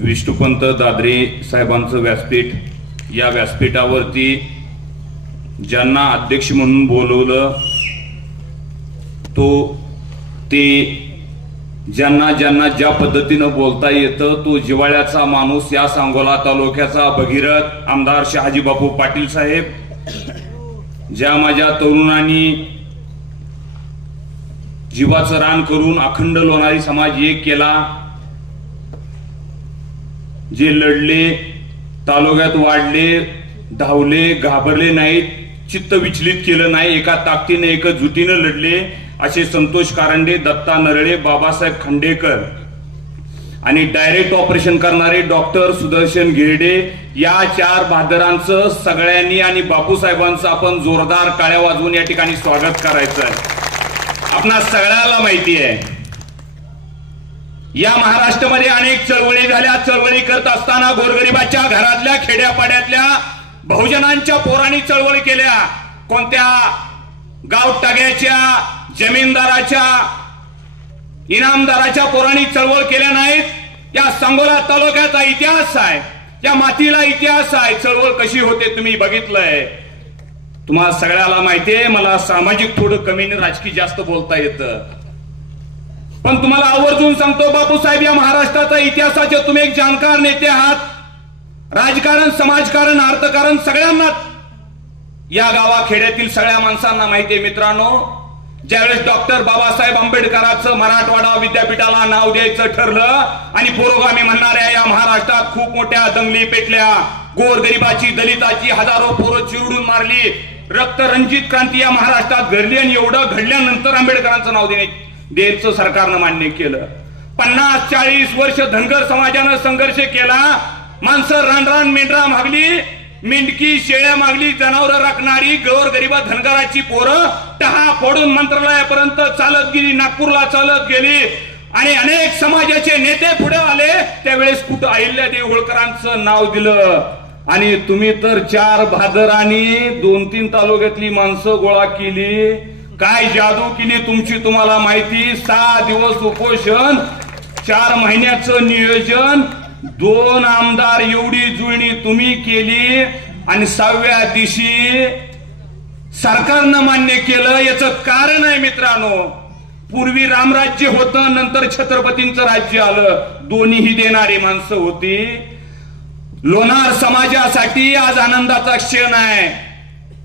विष्णुपंत दादरे साहेबांचं व्यासपीठ, या व्यासपीठावरती ज्यांना अध्यक्ष म्हणून बोलवलं ते ज्यांना ज्यांना ज्या पद्धतीनं बोलता येतं तो जिवाळ्याचा माणूस, या सांगोला तालुक्याचा भगीरथ आमदार शहाजी बापू पाटील साहेब, ज्या माझ्या तरुणांनी जीवाचं रान करून अखंड लोणारी समाज एक केला, जे लढले, तालुक्यात वाढले, धावले, घाबरले नाहीत, चित्त विचलित केलं नाही, एका ताकदीने एकजुटीने लढले, असे संतोष कारंडे, दत्ता नरळे, बाबासाहेब खांडेकर आणि डायरेक्ट ऑपरेशन करणारे डॉक्टर सुदर्शन गिरडे, या 4 बहादरांचं सगळ्यांनी आणि बापूसाहेबांचं आपण जोरदार टाळ्या वाजवून या ठिकाणी स्वागत करायचं आहे. आपणा सगळ्याला माहिती आहे या महाराष्ट्रामध्ये अनेक चळवळी झाल्या. चळवळी करत असताना गोरगरिबाच्या घरातल्या, खेड्यापाड्यातल्या बहुजनांच्या पोरांनी चळवळी केल्या. कोणत्या गावटाग्याच्या, जमीनदाराच्या, इनामदाराच्या पोरांनी चळवळ केल्या नाहीत. या सांगोला तालुक्याचा इतिहास आहे, या मातीला इतिहास आहे. चळवळ कशी होते तुम्ही बघितलंय, तुम्हाला सगळ्याला माहितीये. मला सामाजिक थोडं कमी आणि राजकीय जास्त बोलता येतं, पण तुम्हाला आवर्जून सांगतो, बापूसाहेब या महाराष्ट्राचा इतिहासाचे तुम्ही एक जाणकार नेते आहात. राजकारण, समाजकारण, अर्थकारण सगळ्यांना, या गावाखेड्यातील सगळ्या माणसांना माहिती आहे. मित्रांनो, ज्यावेळेस डॉक्टर बाबासाहेब आंबेडकरांचं मराठवाडा विद्यापीठाला नाव द्यायचं ठरलं आणि पुरोगामी म्हणणाऱ्या या महाराष्ट्रात खूप मोठ्या दंगली पेटल्या, गोरगरिबाची, दलिताची हजारो पोरं चिरडून मारली, रक्तरंजित क्रांती या महाराष्ट्रात घडली. आणि एवढं घडल्यानंतर आंबेडकरांचं नाव द्यायचं सरकारनं मान्य केलं. 50-40 वर्ष धनगर समाजानं संघर्ष केला. माणसं रानरान मेंढरा मागली, मेंढकी शेळ्या मागली, जनावरं राखणारी गोरगरिबा धनगराची पोरं टहा फोडून मंत्रालयापर्यंत चालत गेली, नागपूरला चालत गेली आणि अनेक समाजाचे नेते पुढे आले. त्यावेळेस कुठं अहिल्यादेवी होळकरांचं नाव दिलं आणि तुम्ही तर 4 बहादरांनी 2-3 तालुक्यातली माणसं गोळा केली. काय जादू केली तुमची तुम्हाला माहिती. 6 दिवस उपोषण, 4 महिन्याचं नियोजन, 2 आमदार, एवढी जुळणी तुम्ही केली आणि 6व्या दिवशी सरकारनं मान्य केलं. याचं कारण आहे मित्रांनो, पूर्वी रामराज्य होतं, नंतर छत्रपतींचं राज्य आलं. दोन्हीही देणारी माणसं होती. लोणार समाजासाठी आज आनंदाचा क्षण आहे.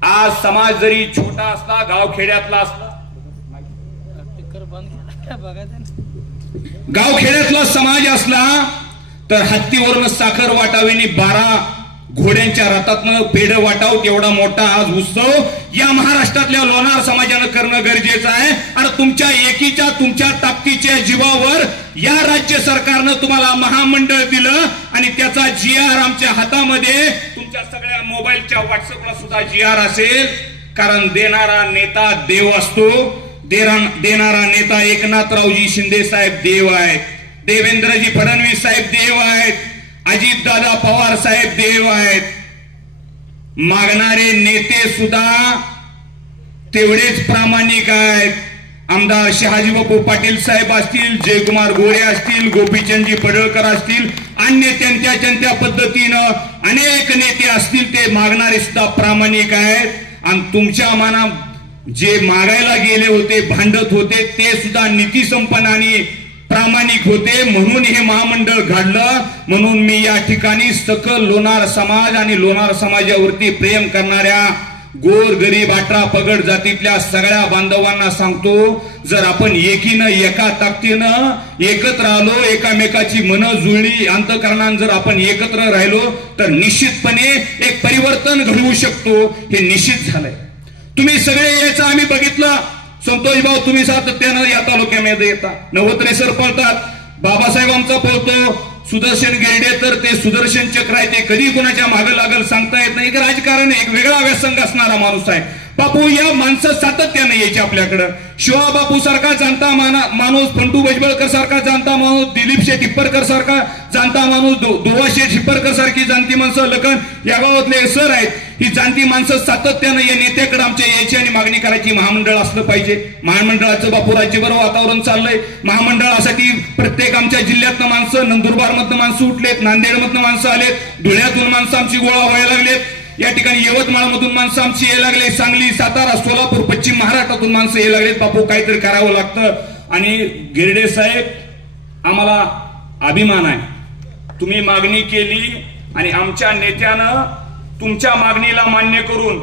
आज समाज जरी छोटा असला, गावखेड्यातला असला, गावखेड्यातला समाज असला तर हत्तीवरून साखर वाटावीनी 12 घोड्यांच्या रथातनं पेढ वाटाव, तेवढा मोठा आज उत्सव या महाराष्ट्रातल्या लोणार समाजानं करणं गरजेचं आहे. आणि तुमच्या एकीच्या, तुमच्या ताकदीच्या जीवावर या राज्य सरकारनं तुम्हाला महामंडळ दिलं आणि त्याचा GR आमच्या हातामध्ये, तुमच्या सगळ्या मोबाईलच्या व्हॉट्सअपला सुद्धा GR असेल. कारण देणारा नेता देव असतो. देणारा नेता एकनाथरावजी शिंदे साहेब देव आहेत, देवेंद्रजी फडणवीस साहेब देव आहेत, अजितदादा पवार साहेब देव आहेत. मागणारे नेते सुद्धा तेवढेच प्रामाणिक आहेत. आमदार शहाजी बापू पाटील साहेब असतील, जयकुमार गोरे असतील, गोपीचंदजी पडळकर असतील, अन्य त्यांच्या पद्धतीनं अनेक नेते असतील, ते मागणारे सुद्धा प्रामाणिक आहेत. आणि तुमच्या मनात जे मागायला गेले होते, भांडत होते, ते सुद्धा नीतिसंपन्न आणि प्रामाणिक होते. म्हणून हे महामंडळ घडलं. म्हणून मी या ठिकाणी सकल लोणार समाज आणि लोणार समाजावरती प्रेम करणाऱ्या गोर गरीब 18 पगड जातीतल्या सगळ्या बांधवांना सांगतो, जर आपण एकीनं, एका ताकदीनं एकत्र आलो, एकामेकाची मनं जुळली, अंतःकरणानं जर आपण एकत्र राहिलो तर निश्चितपणे एक परिवर्तन घडवू शकतो. हे निश्चित झालंय. तुम्ही सगळे यायचं आम्ही बघितलं. संतोष भाऊ तुम्ही सातत्यानं या तालुक्यामध्ये येता, नवत्रे सर पळतात, बाबासाहेबांचा पळतो, सुदर्शन गिरडे तर ते सुदर्शन चक्र आहे, ते कधी कोणाच्या मागे लागल सांगता येत नाही. राजकारण एक वेगळा व्यासंग असणारा माणूस आहे. बापू या माणसं सातत्याने यायचे आपल्याकडं. शिवा बापू सारखा जाणता माणूस, फंटू भजबळकर सारखा जाणता माणूस, दिलीप शेठ हिप्परकर सारखा जाणता माणूस, दुवा शेठ हिप्परकर सारखी जाणती माणसं, लखन या गावातले सर आहेत, ही जाणती माणसं सातत्यानं या नेत्याकडे आमच्या यायची आणि मागणी करायची. महामंडळ असलं पाहिजे. महामंडळाचं बापू राज्यभर वातावरण चाललंय. महामंडळासाठी प्रत्येक आमच्या जिल्ह्यातनं माणसं, नंदुरबारमधनं माणसं उठलेत, नांदेडमधनं माणसं आलेत, धुळ्यातून माणसं आमची गोळा व्हायला लागलेत, या ठिकाणी यवतमाळमधून माणसं आमची यायला लागले, सांगली, सातारा, सोलापूर, पश्चिम महाराष्ट्रातून माणसं यायला लागलेत. बापू काहीतरी करावं लागतं. आणि गिरडे साहेब आम्हाला अभिमान आहे, तुम्ही मागणी केली आणि आमच्या नेत्यानं तुमच्या मागणीला मान्य करून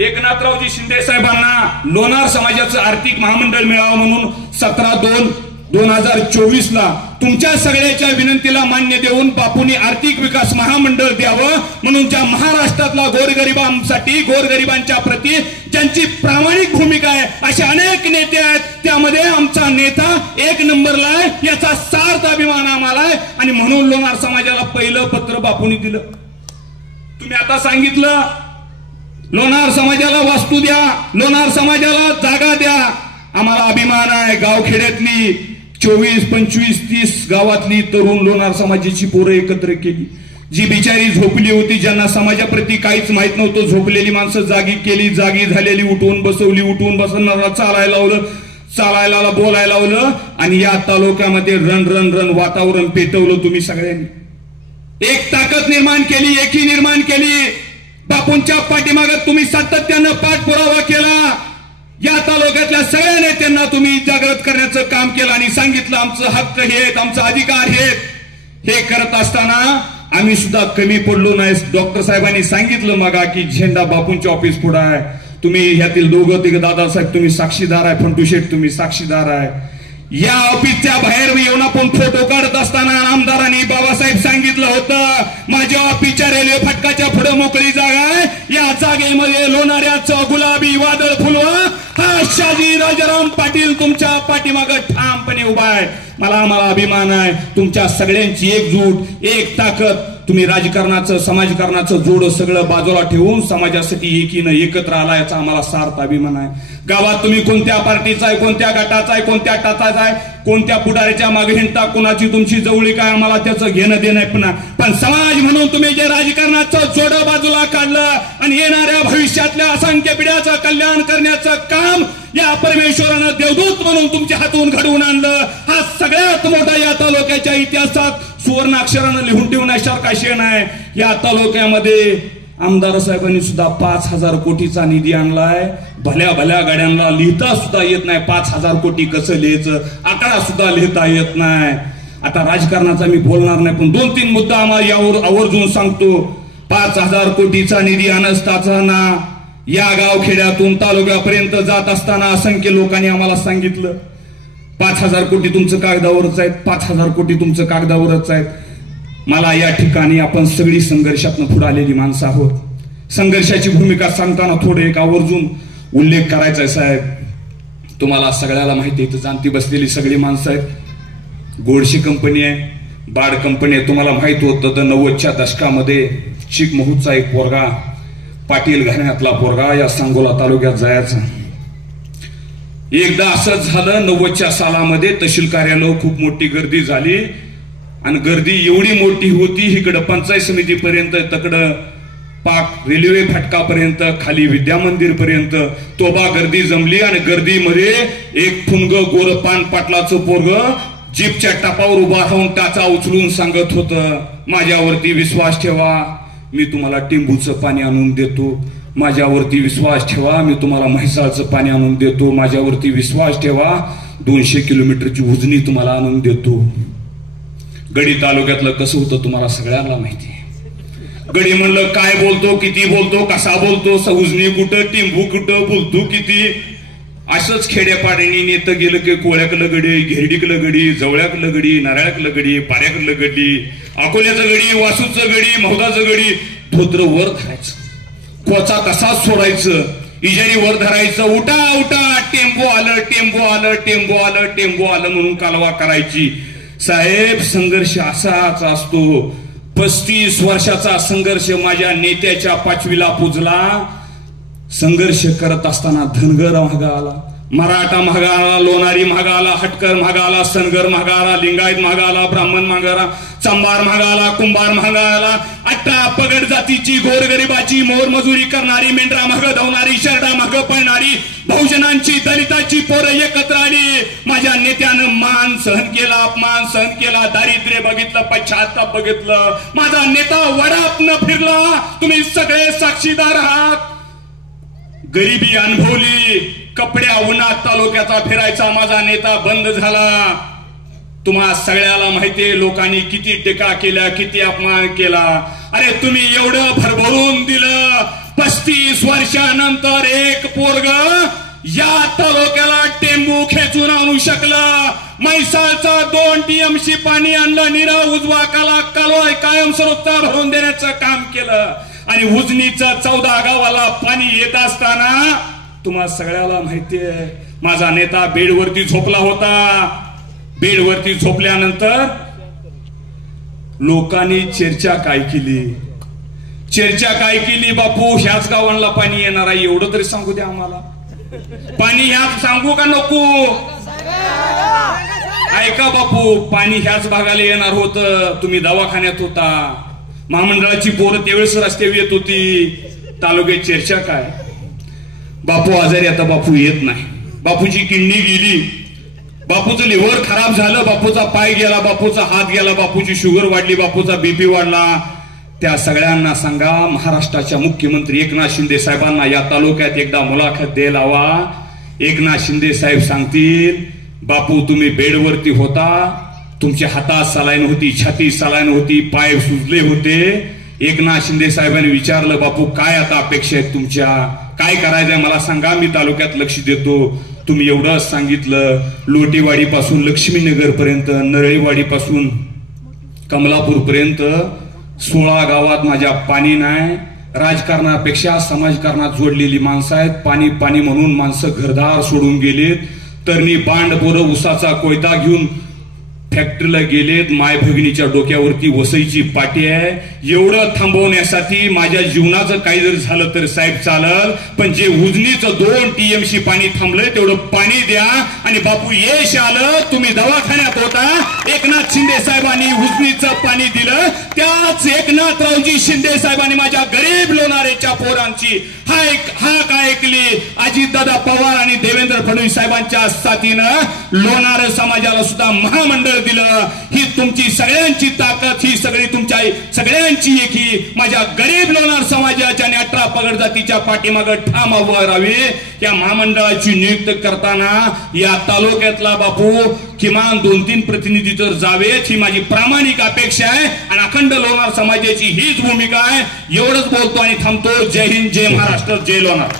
एकनाथरावजी शिंदे साहेबांना लोणार समाजाचं आर्थिक महामंडळ मिळावं म्हणून 17/2/2024 ला तुमच्या सगळ्याच्या विनंतीला मान्य देऊन बापूंनी आर्थिक विकास महामंडळ द्यावं म्हणून ज्या महाराष्ट्रातला गोरगरिबांसाठी, गोरगरिबांच्या प्रती ज्यांची प्रामाणिक भूमिका आहे असे अनेक नेते आहेत. त्यामध्ये आमचा नेता एक नंबरला आहे, याचा सार्थ अभिमान आम्हाला आहे. आणि म्हणून लोणार समाजाला पहिलं पत्र बापूंनी दिलं. तुम्ही आता सांगितलं लोणार समाजाला वास्तू द्या, लोणार समाजाला जागा द्या. आम्हाला अभिमान आहे, गावखेड्यातली 24, 25, 30 गावातली तरुण लोणार समाजाची पोरं एकत्र केली. जी बिचारी झोपली होती, ज्यांना समाजाप्रती काहीच माहित नव्हतं, झोपलेली माणसं जागी केली, जागी झालेली उठवून बसवली, उठवून बसवणारा चालायला लावलं, चालायला बोलायला लावलं. आणि या तालुक्यामध्ये रण रण रण वातावरण पेटवलं तुम्ही सगळ्यांनी. एक ताकद निर्माण केली, एकी निर्माण केली. बापूंच्या पाठीमागं तुम्ही सातत्यानं पाठपुरावा केला. या तालुक्यातल्या सगळ्या नेत्यांना तुम्ही जागृत करण्याचं काम केलं आणि सांगितलं आमचं हक्क हेत, आमचा अधिकार हेत. हे करत असताना आम्ही सुद्धा कमी पडलो नाही. डॉक्टर साहेबांनी सांगितलं मगा की झेंडा बापूंच्या ऑफिस पुढे आहे, तुम्ही ह्यातील दोघं तिघ दादासाहेब तुम्ही साक्षीदार आहे, फंटू शेठ तुम्ही साक्षीदार आहे. या ऑफिसच्या बाहेर येऊन आपण फोटो काढत असताना आमदारांनी बाबासाहेब सांगितलं होतं माझ्या ऑफिसच्या रेल्वे फाटकाच्या पुढे मोकळी जागा आहे, या जागेमध्ये लोणाऱ्याचं गुलाबी वादळ फुलवा. हा शाजी राजाराम पाटील तुमच्या पाठीमागं ठामपणे उभा आहे. आम्हाला अभिमान आहे. तुमच्या सगळ्यांची एकजूट, एक ताकद, तुम्ही राजकारणाचं, समाजकारणाचं जोड सगळं बाजूला ठेवून समाजासाठी एकीनं एकत्र आला, याचा आम्हाला सार्थ अभिमान आहे. गावात तुम्ही कोणत्या पार्टीचा आहे, कोणत्या गटाचा आहे, कोणत्या टाचाचा आहे, कोणत्या पुढाऱ्याच्या मागे हिंडता, कोणाची तुमची जवळी काय, आम्हाला त्याचं घेणं देणं आहे. पण समाज म्हणून तुम्ही जे राजकारणाचं जोडं बाजूला काढलं आणि येणाऱ्या भविष्यातल्या असंख्य पिढ्याचं कल्याण करण्याचं काम या परमेश्वरानं देवदूत म्हणून तुमच्या हातून घडवून आणलं. हा सगळ्यात मोठा या तालुक्याच्या इतिहासात सुवर्ण अक्षरानं लिहून ठेवण्यासारखा क्षण आहे. या तालुक्यामध्ये आमदार साहेबांनी सुद्धा 5,000 कोटीचा निधी आणलाय. भल्या भल्या गाड्यांना लिहिता सुद्धा येत नाही 5,000 कोटी कसं लिहायचं, आकडा सुद्धा लिहिता येत नाही. आता राजकारणाचा मी बोलणार नाही, पण 2-3 मुद्दा आम्हाला यावर आवर्जून सांगतो. 5,000 कोटीचा निधी आणताना या गावखेड्यातून तालुक्यापर्यंत जात असताना असंख्य लोकांनी आम्हाला सांगितलं 5,000 कोटी तुमचं कागदावरच आहेत, 5,000 कोटी तुमचं कागदावरच आहेत. मला या ठिकाणी आपण सगळी संघर्षातून पुढे आलेली माणसं आहोत. संघर्षाची भूमिका सांगताना थोडं एक आवर्जून उल्लेख करायचा आहे साहेब. तुम्हाला सगळ्याला माहिती आहे, इथं जाणती बसलेली सगळी माणसं आहेत. गोडशी कंपनी आहे, बाड कंपनी आहे. तुम्हाला माहित होतं तर 90च्या दशकामध्ये चिकमहूदचा एक पोरगा, पाटील घराण्यातला पोरगा या सांगोला तालुक्यात जायचा. एकदा असंच झालं, 90च्या सालामध्ये तहसील कार्यालय खूप मोठी गर्दी झाली आणि गर्दी एवढी मोठी होती, इकडं पंचायत समितीपर्यंत, तिकडं पाक रेल्वे फाटकापर्यंत, खाली विद्या मंदिर पर्यंत तोबा गर्दी जमली. आणि गर्दीमध्ये एक फुंग गोरपान पाटलाचं पोरग जीपच्या टापावर उभा राहून टाचा उचलून सांगत होतं माझ्यावरती विश्वास ठेवा, मी तुम्हाला टिंबूचं पाणी आणून देतो. माझ्यावरती विश्वास ठेवा, मी तुम्हाला म्हैसाळचं पाणी आणून देतो. माझ्यावरती विश्वास ठेवा, 200 किलोमीटरची उजनी तुम्हाला आणून देतो. गडी तालुक्यातलं कसं होतं तुम्हाला सगळ्यांना माहिती आहे. गडी म्हणलं काय बोलतो, किती बोलतो, कसा बोलतो, उजनी कुठं, टिंबू कुठं, बोलतो किती. असंच खेड्यापाड्याने नेतं गेलं की कोळ्याकलं गडी, घेरडीकलं गडी, जवळ्याकलं गडी, नारळाकलं गडी, पाऱ्याकलं गडी, अकोल्याचं गडी, वासूचं गडी, मौदाचं गडी. धोत्र वर धरायचं, कोचा तसाच सोडायचं, इजारी वर धरायचं. उठा उठा, टेम्पो आलं, टेम्पो आलं, टेम्पो आलं, टेम्पो आलं म्हणून कालवा करायची. साहेब संघर्ष असाच असतो. 35 वर्षाचा संघर्ष माझ्या नेत्याच्या पाचवीला पुजला. संघर्ष करत असताना धनगर मागा आला, मराठा मागा आला, लोणारी मागा आला, हटकर मागा आला, सनगर मागा आला, लिंगायत मागा आला, ब्राह्मण मागा आला, चांभार मागा आला, कुंभार मागा आला. 18 पगड जातीची गोरगरिबाची मोरमजुरी करणारी, मेंढरा माग धावणारी, शरडा माग पळणारी, बहुजनांची दलिताची पोरं एकत्र आली. माझ्या नेत्यानं मान सहन केला, अपमान सहन केला, दारिद्र्य बघितलं, पश्चाताप बघितलं. माझा नेता वडापनं फिरला. तुम्ही सगळे साक्षीदार आहात. गरिबी अनुभवली, कपड्या उन्हात तालुक्याचा फिरायचा माझा नेता बंद झाला. तुम्हा सगळ्याला माहितीये लोकांनी किती टीका केल्या, किती अपमान केला. अरे तुम्ही एवढं भरभरून दिलं. 35 वर्षानंतर एक पोरग या तालुक्याला टेंबू खेचून आणू शकलं. म्हैसाळचा 2 TMC पाणी आणलं. निरा उजवा कालवा कायमस्वरूपचा भरून देण्याचं काम केलं. आणि उजनीचं 14 गावाला पाणी येत असताना तुम्हा सगळ्याला माहितीये माझा नेता बेडवरती झोपला होता. बेडवरती झोपल्यानंतर लोकांनी चर्चा काय केली? चर्चा काय केली? बापू ह्याच गावांना पाणी येणार आहे एवढं तरी सांगू द्या आम्हाला. पाणी ह्याच सांगू का नको? ऐका बापू, पाणी ह्याच भागाला येणार होतं. तुम्ही दवाखान्यात होता. महामंडळाची पोरं त्यावेळेस रस्त्यावर येत होती. तालुक्यात चर्चा काय? बापू आजारी, आता बापू येत नाही. बापूची किडनी गेली, बापूचं लिव्हर खराब झालं, बापूचा पाय गेला, बापूचा हात गेला, बापूची शुगर वाढली, बापूचा BP वाढला. त्या सगळ्यांना सांगा महाराष्ट्राच्या मुख्यमंत्री एकनाथ शिंदे साहेबांना या तालुक्यात एकदा मुलाखत द्यायला हवा. एकनाथ शिंदे साहेब सांगतील बापू तुम्ही बेडवरती होता, तुमच्या हातात सलाईन होती, छाती सलाईन होती, पाय सुजले होते. एकनाथ शिंदे साहेबांनी विचारलं बापू काय आता अपेक्षा आहेत तुमच्या, काय करायचंय मला सांगा, मी तालुक्यात लक्ष देतो. तुम्ही एवढंच सांगितलं. लोटेवाडी पासून लक्ष्मीनगर पर्यंत, नरळीवाडी पासून कमलापूर पर्यंत 16 गावात माझ्या पाणी नाही. राजकारणापेक्षा समाजकारणात जोडलेली माणसं आहेत. पाणी पाणी म्हणून माणसं घरदार सोडून गेलेत. तरणी बांड पोरं उसाचा कोयता घेऊन फॅक्टरीला गेलेत. माय भगिनीच्या डोक्यावरती वसईची पाटी आहे. एवढं थांबवण्यासाठी माझ्या जीवनाचं काही जर झालं तर साहेब चालल, पण जे उजनीचं 2 TMC पाणी थांबलंय तेवढं पाणी द्या. आणि बापू यश आलं, तुम्ही दवाखान्यात होता, एकनाथ शिंदे साहेबांनी उजनीचं पाणी दिलं. त्याच एकनाथरावजी शिंदे साहेबांनी माझ्या गरीब लोणारेच्या पोरांची हाक ऐकली. अजितदादा पवार आणि देवेंद्र फडणवीस साहेबांच्या साथीनं लोणार समाजाला सुद्धा महामंडळ दिलं. ही तुमची सगळ्यांची ताकद, ही सगळी तुमच्या सगळ्यांची एकी माझ्या गरीब लोणार समाजाच्या आणि 18 पगड जातीच्या पाठीमागे ठाम उभा राहावी. या महामंडळाची नियुक्त करताना या तालुक्यातला बापू किमान 2-3 प्रतिनिधी तर जावेत, ही माझी प्रामाणिक अपेक्षा आहे. आणि अखंड लोणार समाजाची हीच भूमिका आहे. एवढंच बोलतो आणि थांबतो. जय हिंद, जय महाराष्ट्र, जय लोणार.